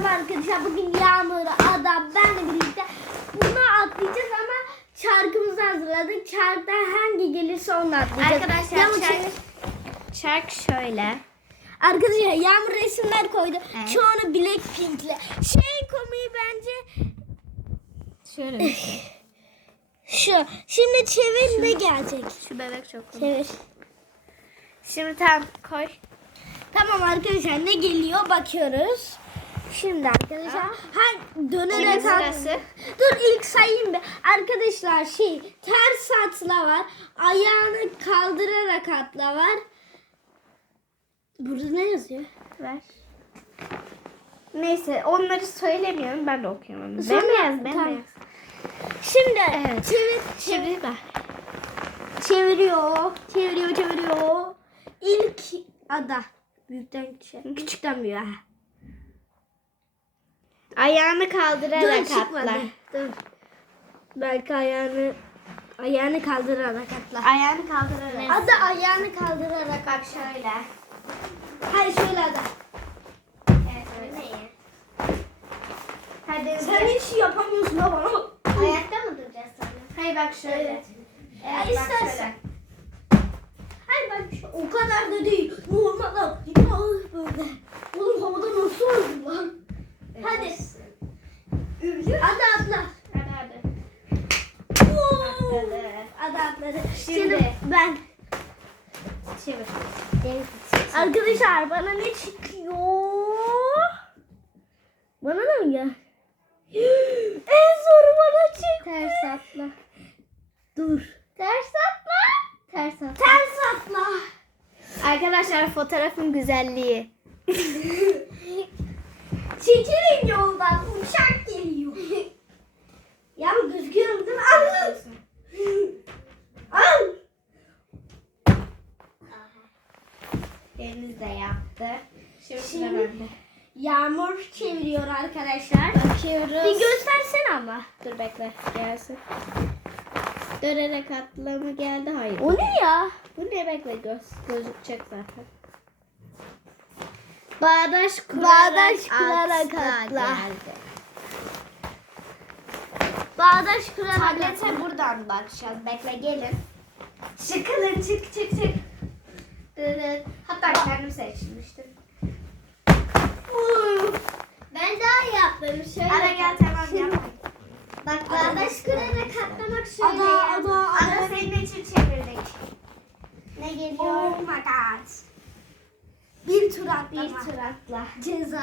Merhaba arkadaşlar. Bugün Yağmur, Adam, benle birlikte bunu atlayacağız ama çarkımızı hazırladık. Çarkta hangi gelirse onu atlayacağız. Arkadaşlar Yağmur, çark, çark şöyle. Arkadaşlar Yağmur resimler koydu. Evet. Çoğunu Blackpink'le. Şey komiği bence Şöyle bir şey. şu. Şimdi çevir ne gelecek? Şu bebek çok komik. Çevir. Şimdi tam koy. Tamam arkadaşlar ne geliyor bakıyoruz. Şimdi arkadaşlar her dönerek sırası? Dur ilk sayayım bir. Arkadaşlar şey ters atla var. Ayağını kaldırarak atla var. Burada ne yazıyor? Ver. Neyse onları söylemiyorum ben de okuyamam. Sonra- Bembeyaz bembeyaz. Şimdi Evet. çevir, Şimdi ver. çeviriyor. Çeviriyor çeviriyor. İlk ada. Büyükten küçüğe. Küçükten büyüğe. Ayağını Dur kaldırarak çıkmadı. atla. Dur. Belki ayağını ayağını kaldırarak atla. Ayağını kaldırarak. Ada ayağını kaldırarak. Bak şöyle. Hayır şöyle ada. Evet öyle. Hadi Sen hiç yapamıyorsun ha bana. bak. Ayakta mı duracağız sonra? Hayır bak şöyle. Evet. Evet, Ya bak istersen. şöyle. Hayır bak o kadar da değil. Normal. Ah, böyle. Oğlum havada nasıl oldun lan? Hadi. Ada atla. Hadi hadi. Oo. Atladı. Şimdi. Şimdi ben. Çevir. Arkadaşlar bana ne çıkıyor? Bana da mı gel? en zoru bana çıktı. Ters atla. Dur. Ters atla. Ters atla. Ters atla. Arkadaşlar fotoğrafın güzelliği. Çekilin yoldan uçak geliyor. ya gözüküyorum değil mi? Al. Al. Deniz de yaptı. Şimdi, Şimdi-. Yağmur çeviriyor arkadaşlar. Bakıyoruz. Bir göstersene ama. Dur bekle gelsin. Dönerek atla mı geldi? Hayır. O ne ya? Bu ne bekle göz, gözükecek zaten. Bağdaş kurarak, Bağdaş kurarak atla. geldi. Bağdaş kurarak Tablete buradan bakacağız. Bekle gelin. Çıkılın çık çık çık. Hatta kendim seçmiştim. Ben daha atlarım. Şöyle. Ara gel tamam yap. Bak bağdaş kurarak atlamak şöyle Ada, ada, Ada ada. senin için çevirdik. Ne geliyor? Oh my god. Bir tur atlama. Bir tur atla. Ceza.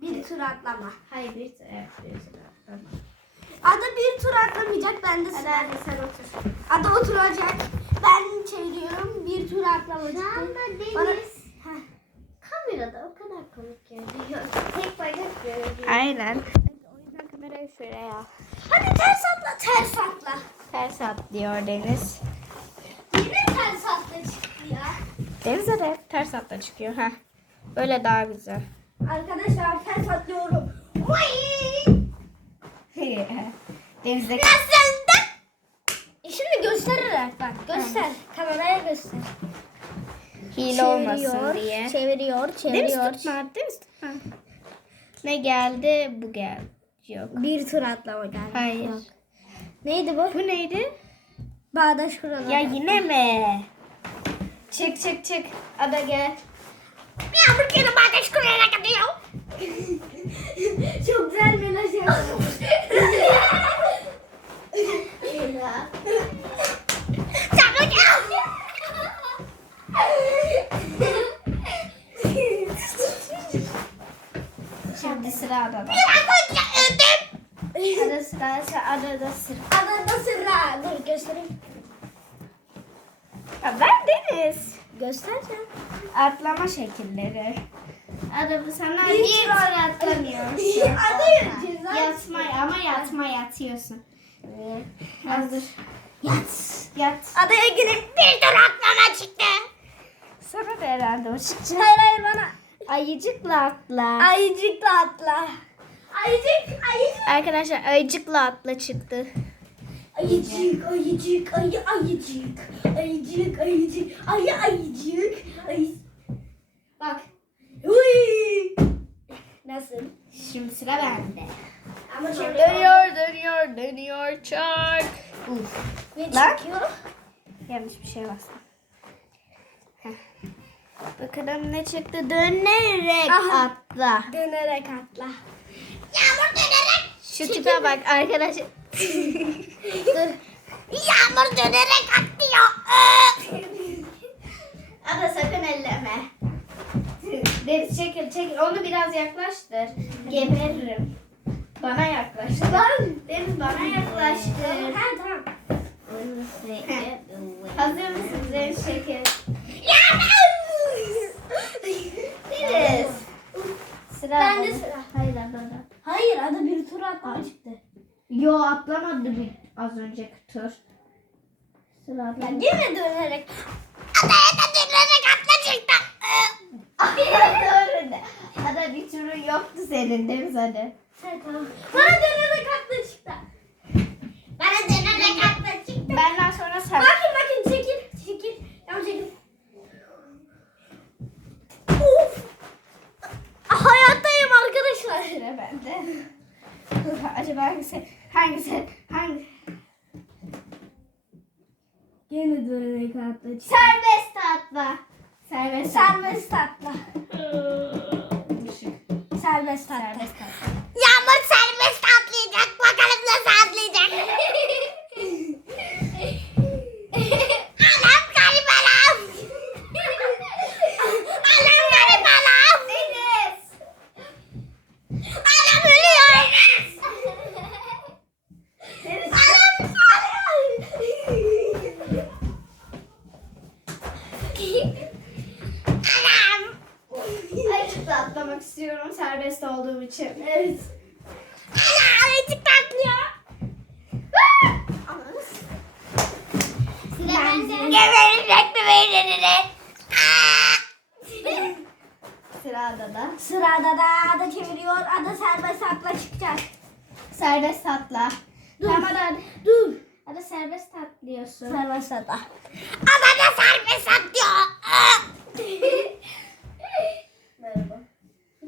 Bir tur atlama. Hayır bir tur. Evet bir tur atlama. Ada bir tur atlamayacak. Ben de sıra. hadi sen otur. Ada oturacak. Ben çeviriyorum. Bir tur atlamayacak. Şu anda Deniz- Bana... Heh. Kamerada o kadar komik görünüyor. Tek bacak görünüyor. Aynen. O yüzden kamerayı şuraya. Hadi ters atla. Ters atla. Ters atlıyor Deniz. Yine ters atla çıktı ya. Deniz'e de ters atla çıkıyor. ha. Böyle daha güzel. Arkadaşlar ters atlıyorum. Vay! Deniz'de Ya sen de. E Şimdi göstererek bak. Göster. Kameraya göster. hile olmasın diye. Çeviriyor, Deniz çeviriyor. tutma. Deniz tutma. Ne geldi? Bu geldi. Yok. Bir tur atlama geldi. Hayır. Bak. Neydi bu? Bu neydi? Bağdaş kuralım. Ya yine mi? Çık çık çık. Ada gel. Ya bu kere bağdaş kurarak atıyor. Çok güzel. Çabuk gel. Şimdi sıra Ada'da. Ada sıra Ada'da sıra. Adada sıra. Dur göstereyim. Ya Göstereceğim. Atlama şekilleri. Ada bu sana Bir tur tur atlamıyorsun. Ada ceza. Yatma ama yatma yatıyorsun. Hazır. Yat. Yat. Adaya girip bir tur atlama çıktı. Sana da herhalde o çıkacak. Hayır hayır bana. Ayıcıkla atla. Ayıcıkla atla. Ayıcık, ayıcık. Arkadaşlar ayıcıkla atla çıktı. Ayıcık, ayıcık, ayı ayıcık. Ayıcık, ayıcık, ayı ayıcık. Ayı... Bak. Huy. Nasıl? Şimdi sıra bende. Ama çeviriyor. Dönüyor, dönüyor, dönüyor. Çak. Uf. Ne Lan. çıkıyor? Yanlış bir şey bastım. Heh. Bakalım ne çıktı? Dönerek Aha. atla. Dönerek atla. Yağmur dönerek. Şu tipe bak arkadaşlar. Dur. Yağmur dönerek atlıyor. Ada sakın elleme. Deniz çekil çekil. Onu biraz yaklaştır. Geberirim. Bana yaklaştır. Deniz bana yaklaştır. Ha tamam. Hazır mısın Deniz çekil. Deniz. Sıra Bende Ada. sıra. Hayır Ada. Hayır adı bir tur atla çıktı. Yo atlamadı bir az önceki tur. Sıra Ya değil mi dönerek? Adaya da dönerek atla çıktı. Ay doğru de. Ada bir turun yoktu senin Deniz hadi. Sen tamam. Bana dönerek atla çıktı. Bana dönerek atla çıktı. Benden sonra sen. Bakın bakın çekil. Çekil. Tamam çekil. Of. Hayattayım arkadaşlar. Sıra bende. Acaba hangisi? Hangisi? Hangi? Gene dönerek atla. Serbest atla. Serbest Serbest atla. Serbest atla. Serbest atla. Yağmur serbest atlayacak. Bakalım nasıl atlayacak. İstiyorum serbest olduğum için. Evet. Anam ayıcık atlıyor. Bende. Geberecek mi beynini? Sırada da. Sırada da ada çeviriyor. Ada serbest atla çıkacak. Serbest atla. Dur. Tamam hadi. Dur. Hadi serbest atlıyorsun. Serbest atla. Ama da serbest atıyor.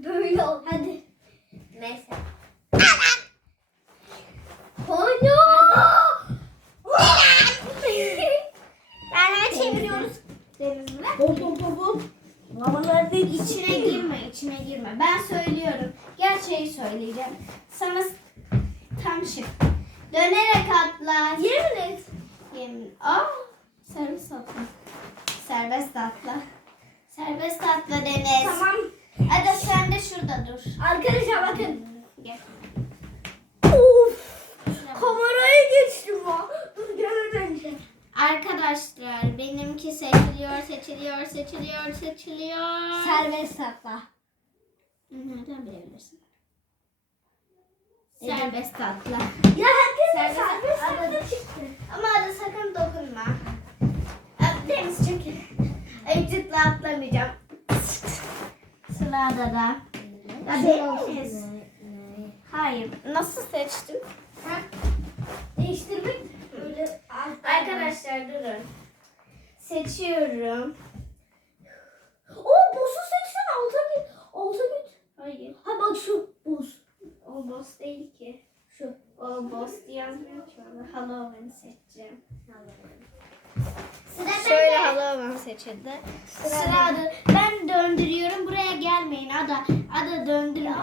Böyle ol. Hadi. Neyse. Konya. De çeviriyoruz. Denizle. Hop hop hop hop. Havalar değil. İçine girme, içine girme. Ben söylüyorum. Gerçeği söyleyeceğim. Sana tam şık. Dönerek atla. Yemin et. Yemin. Aa, serbest atla. Serbest atla. Serbest atla Deniz. Tamam. Hadi sen de şurada dur. Arkadaşlar bakın. Gel. Of. Kamerayı geçtim ha. Dur gel önce. Arkadaşlar benimki seçiliyor, seçiliyor, seçiliyor, seçiliyor. Serbest atla. Nereden bilebilirsin? Serbest atla. Ya herkes Serbest atla çıktı. Ama hadi sakın dokunma. Deniz çünkü ayıcıkla atlamayacağım. Sırada da. Ya Deniz. Hayır. Nasıl seçtim? Ha? Değiştirmek böyle Arkadaşlar durun. Seçiyorum. O boss'u seçsene alta git. Alta git. Hayır. Ha bak şu boss. O boss değil ki. Şu. O boss diye yazmıyor ki. Halloween seçeceğim. Sıra Şöyle. Halloween seçildi. Sırada ben döndürüyorum. Buraya gelmeyin. Ada ada döndürme.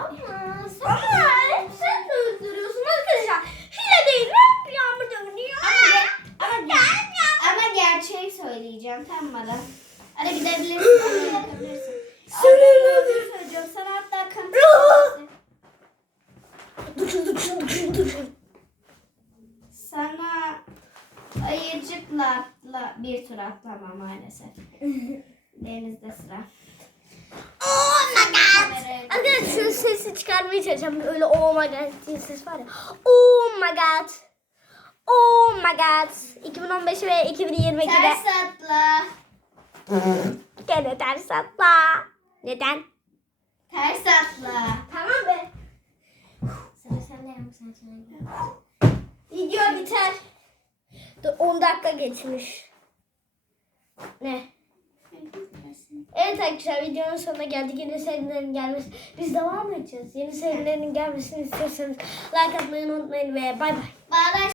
Ama hep sen öldürüyorsun arkadaşlar. Hile değil. Hep yağmur dönüyor. Ama, ama gerçeği söyleyeceğim. Tamam mı Ada? Ada gidebilirsin. Ada. Söyle Ada, söyleyeceğim. Sana hatta kanıt Dur dur dur dur dur. Sana ayıcıkla bir tur atlama maalesef. Denizde sıra. Oh my god. Arkadaşlar şu sesi çıkarmaya çalışacağım. Öyle oh my god diye ses var ya. Oh my god. Oh my god. 2015 ve 2022'de Ters atla. gene ters atla. Neden? Ters atla. Tamam be. Sıra sende yavrum sen söyle. Video biter. Dur 10 dakika geçmiş. Ne? Evet arkadaşlar videonun sonuna geldik. Yeni serilerin gelmesi. Biz devam edeceğiz. Yeni serilerin gelmesini istiyorsanız like atmayı unutmayın ve bay bay. Bağdaş